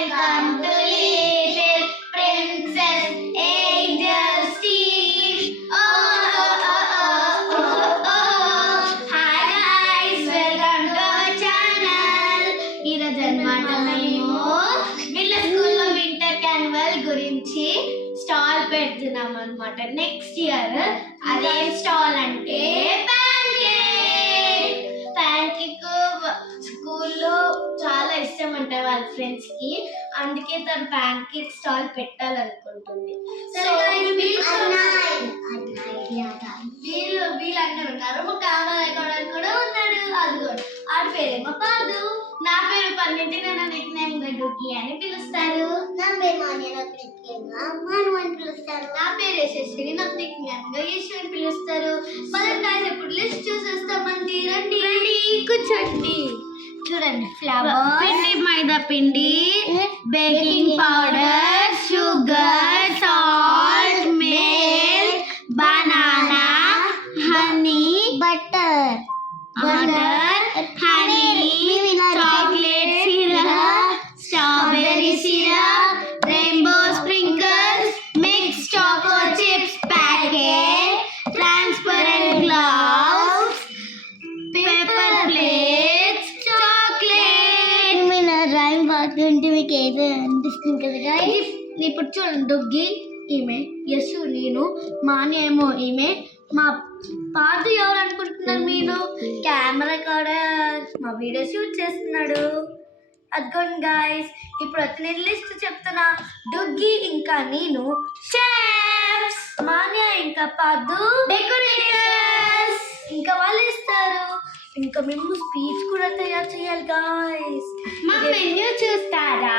welcome to Little Princess Angel's Tea. Hi guys, welcome to our channel. ఈరోజు అన్నమాట మేము వీళ్ళ స్కూల్లో వింటర్ క్యాన్వల్ గురించి స్టాల్ పెడుతున్నాం అన్నమాట. నెక్స్ట్ ఇయర్ అదే స్టాల్ అంటే ప్యాన్ కేక్ స్కూల్లో చాలా ఇష్టం అంటే వాళ్ళ ఫ్రెండ్స్ కి, అందుకే తను ప్యాన్ కేక్ స్టాల్ పెట్టాలనుకుంటుంది. సో వీళ్ళందరూ ఉన్నారు. మా కెమెరా రికార్డర్ కూడా ఉన్నాడు, అదిగో ఆడి పేరేమో కాదు. నా పేరు పన్నింటి, నన్ను నిక్ నేమ్ డుగ్గి అని పిలుస్తారు. నా పేరు మాన్యా మాను అని పిలుస్తారు. నా పేరు యశస్విని, నాకు నిక్ నేమ్ గా యశు అని పిలుస్తారు. మనం గాయ్స్ ఇప్పుడు లిస్ట్ చూసేస్తామండి. రండి రండి కూర్చోండి. చూడండి, ఫ్లవర్ పిండి, మైదా పిండి, baking powder, sugar, salt, milk, banana, honey, butter honey, chocolate syrup, strawberry syrup, rainbow sprinkles, mix choco chips packet, transparent gloves, paper plates, chocolate. Rhyme పాడుతుంటే మీకు ఏదో అనిపిస్తుంది కదా. ఇప్పుడు చూడండి, డుగ్గి ఈమె, యశు నేను, మాన్య ఏమో ఈమె, మా పాత ఎవరు అనుకుంటున్నారు మీరు? కెమెరా కూడా మా వీడియో షూట్ చేస్తున్నాడు. అదిగోండి గాయస్, ఇప్పుడు నేను లిస్ట్ చెప్తున్నా. డుగ్గి ఇంకా నేను షెఫ్స్, మాన్య ఇంకా పాదు డెకరేటర్స్, ఇంకా వాళ్ళు ఇస్తారు. ఇంకా మేము స్పీచ్ కూడా తయారు చేయాలి గాయస్. మా మెన్యూ చూస్తారా?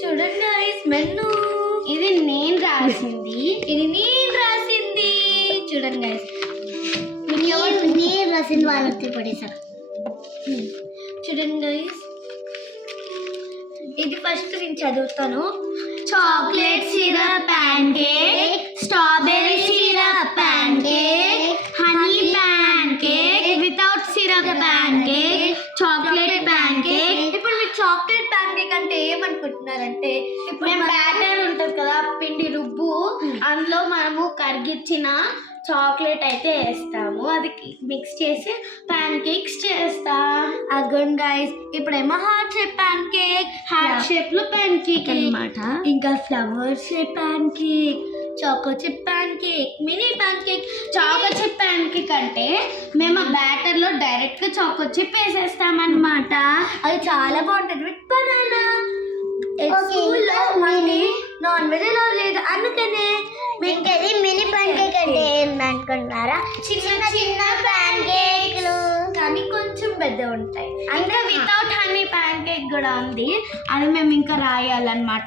చూడండి గాయస్, మెన్యూ ఇది నేను రాసింది, ఇది నేను రాసింది. చూడండి గాయస్, నేను రాసిన వాళ్ళకి పడేసారు. చూడండి గైస్, ఇది ఫస్ట్ నేను చదువుతాను. Chocolate syrup pan cake, strawberry syrup pan cake, honey pan cake, without syrup pan cake, chocolate pan cake. ఇప్పుడు మీరు చాక్లెట్ ప్యాన్ కేక్ అంటే ఏమనుకుంటున్నారంటే, ఇప్పుడు మేము బ్యాటర్ ఉంటుంది కదా, పిండి రుబ్బు, అందులో మనము కరిగించిన చాక్లెట్ అయితే వేస్తాము, అది మిక్స్ చేసి ప్యాన్ కేక్స్ చేస్తాం. అగోండి గైస్, ఇప్పుడేమో heart shape pancake, heart shape లో ప్యాన్ కేక్ అన్నమాట. ఇంకా flower shape pancake, choco chip pancake, mini pancake. Choco chip pancake అంటే మేము బ్యాటర్ లో డైరెక్ట్ గా చాకో చిప్ వేసేస్తాం అన్నమాట. అది చాలా బాగుంటుంది విత్ బనానా. స్కూల్లో మళ్ళీ నాన్ వెజ్ అలా లేదు, అందుకనే మీకు అది మినీ ప్యాన్ కేక్ అంటే ఏంటనుకుంటున్నారా? చిన్న చిన్న ప్యాన్ కేక్లు కానీ కొంచెం పెద్ద ఉంటాయి. అంటే వితౌట్ హనీ ప్యాన్ కేక్ కూడా ఉంది, అది మేము ఇంకా రాయాలన్నమాట.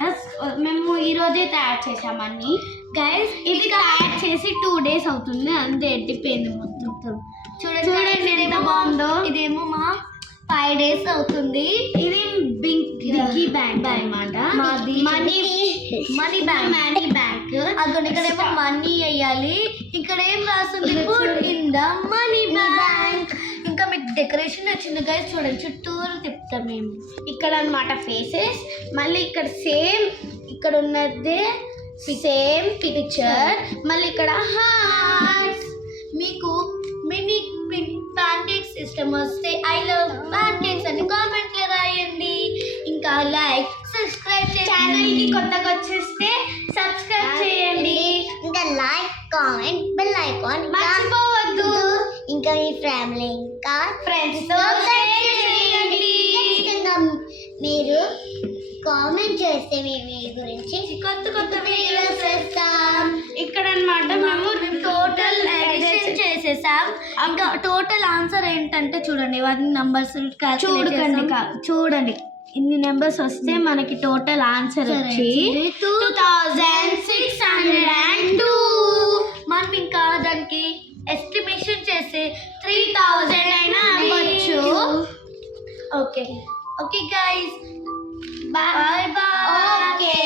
మేము ఈరోజే తయారు చేసామని గైస్. ఇది తయారు చేసి 2 days అవుతుంది, అంతే ఎండిపోయింది మొత్తం. చూడండి ఎంత బాగుందో. ఇదేమో మా 5 days అవుతుంది. ఇది బిగ్గీ బ్యాంక్ అన్నమాట, మనీ బ్యాంక్. అక్కడ ఇక్కడేమో మనీ వేయాలి, ఇక్కడ ఏం రాస్తుంది? Put in the money bank. ఇంకా మీకు డెకరేషన్ వచ్చింది గైస్, చూడండి చుట్టూరు తిప్పుతాం మేము. ఇక్కడ అన్నమాట ఫేసెస్, మళ్ళీ ఇక్కడ సేమ్ ఇక్కడ ఉన్నదే సేమ్ పిక్చర్, మళ్ళీ ఇక్కడ హార్ట్స్. మీకు మినీ ప్యాన్ కేక్స్ ఇష్టం వస్తే ఐ లవ్ ప్యాన్ కేక్స్ అని కామెంట్ లో రాయండి. ఇంకా లైక్ సబ్స్క్రైబ్ ఛానల్ కి కొత్తగా వచ్చేస్తే సబ్స్క్రైబ్ చేయండి. ఇంకా లైక్, కామెంట్, బెల్ ఐకాన్ మర్చిపోవద్దు. ఇంకా మీ ఫ్యామిలీ ఇంకా ఫ్రెండ్స్ తో షేర్ చేయండి. మీరు కామెంట్ చేస్తే మేము మీ గురించి కొత్త వీడియోస్ చేస్తాం. ఇక్కడ అన్నమాట మేము టోటల్ అడిషన్ చేసేసాం. ఇంకా టోటల్ ఆన్సర్ ఏంటంటే చూడండి, ఇవన్నీ నంబర్స్ చూడండి ఇన్ని నెంబర్స్ వస్తే మనకి టోటల్ ఆన్సర్ వచ్చి 2602. మనం ఇంకా దానికి ఎస్టిమేషన్ చేసి 3000 అయినా అవ్వచ్చు. Okay guys, bye bye. Okay.